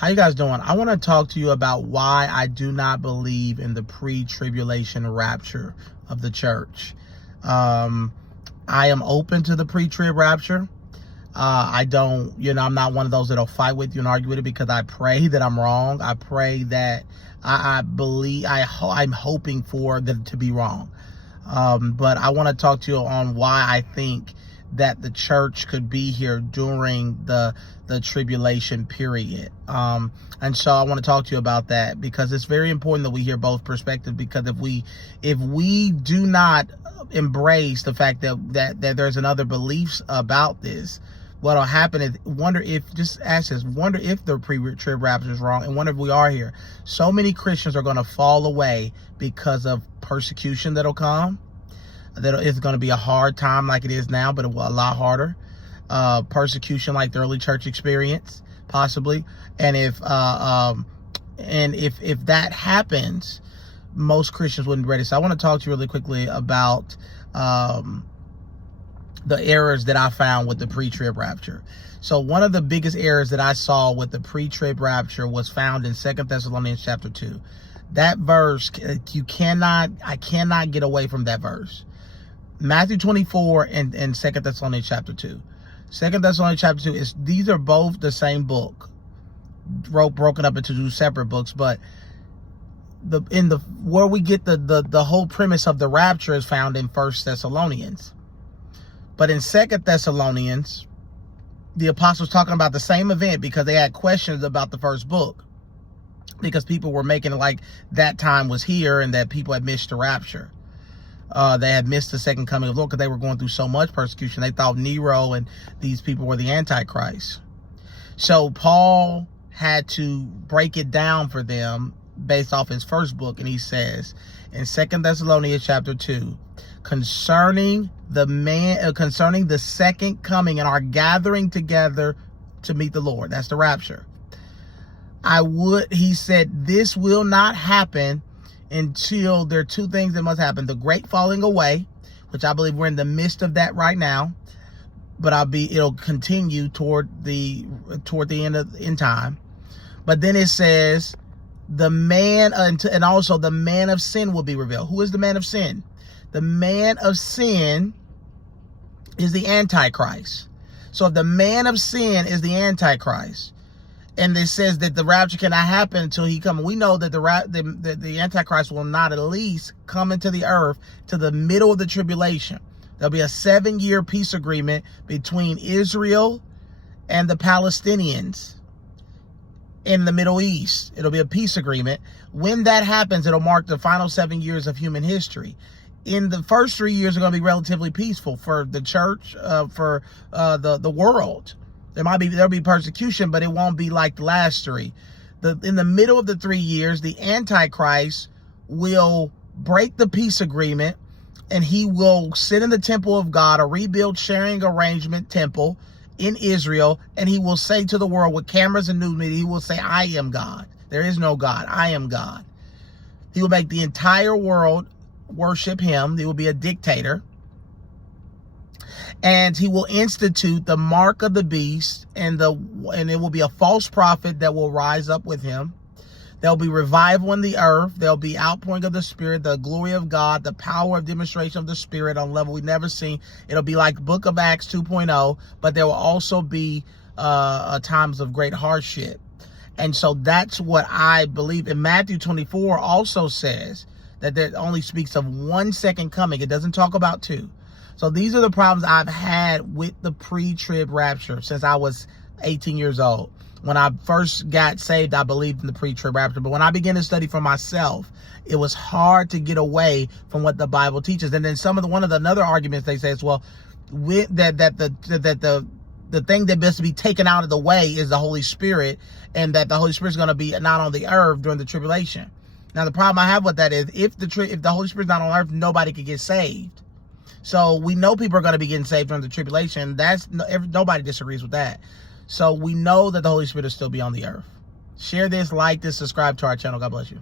How you guys doing? I want to talk to you about why I do not believe in the pre-tribulation rapture of the church. I am open to the pre-trib rapture. I don't, I'm not one of those that'll fight with you and argue with it, because I pray that I'm wrong. I pray that I'm hoping for them to be wrong. But I want to talk to you on why I think that the church could be here during the tribulation period. And so I want to talk to you about that, because it's very important that we hear both perspectives, because if we do not embrace the fact that there's another beliefs about this, what'll happen is wonder if the pre-trib rapture is wrong, and wonder if we are here. So many Christians are going to fall away because of persecution that'll come. It's going to be a hard time like it is now, but a lot harder. Persecution like the early church experience, possibly. And if that happens, most Christians wouldn't be ready. So I want to talk to you really quickly about the errors that I found with the pre-trib rapture. So one of the biggest errors that I saw with the pre-trib rapture was found in 2 Thessalonians chapter 2. That verse, I cannot get away from that verse. Matthew 24 and 2 Thessalonians chapter 2. 2 Thessalonians chapter 2 these are both the same book, broken up into two separate books, but where we get the whole premise of the rapture is found in 1 Thessalonians. But in 2 Thessalonians, the apostles talking about the same event, because they had questions about the first book, because people were making it like that time was here and that people had missed the rapture. They had missed the second coming of the Lord because they were going through so much persecution. They thought Nero and these people were the Antichrist. So Paul had to break it down for them based off his first book. And he says in 2 Thessalonians chapter 2, concerning the second coming and our gathering together to meet the Lord. That's the rapture. He said, this will not happen until there are two things that must happen: the great falling away, which I believe we're in the midst of that right now, but it'll continue toward the end time. But then it says and also the man of sin will be revealed. Who is the man of sin? The man of sin is the Antichrist. So if the man of sin is the Antichrist, and it says that the rapture cannot happen until he comes, we know that the Antichrist will not at least come into the earth to the middle of the tribulation. There'll be a 7-year peace agreement between Israel and the Palestinians in the Middle East. It'll be a peace agreement. When that happens, it'll mark the final 7 years of human history. In the first 3 years are going to be relatively peaceful for the church, for the world. There'll be persecution, but it won't be like the last three. In the middle of the 3 years, the Antichrist will break the peace agreement, and he will sit in the temple of God, a rebuilt sharing arrangement temple in Israel, and he will say to the world with cameras and news media, he will say, I am God. There is no God. I am God. He will make the entire world worship him. He will be a dictator. And he will institute the mark of the beast, and it will be a false prophet that will rise up with him. There'll be revival in the earth. There'll be outpouring of the Spirit, the glory of God, the power of demonstration of the Spirit on a level we've never seen. It'll be like Book of Acts 2.0, but there will also be times of great hardship. And so that's what I believe. And Matthew 24 also says that it only speaks of one second coming. It doesn't talk about two. So these are the problems I've had with the pre-trib rapture since I was 18 years old. When I first got saved, I believed in the pre-trib rapture. But when I began to study for myself, it was hard to get away from what the Bible teaches. And then another arguments they say is, well, the thing that best to be taken out of the way is the Holy Spirit, and that the Holy Spirit is going to be not on the earth during the tribulation. Now, the problem I have with that is if the Holy Spirit is not on earth, nobody could get saved. So we know people are going to be getting saved during the tribulation. Nobody disagrees with that. So we know that the Holy Spirit will still be on the earth. Share this, like this, subscribe to our channel. God bless you.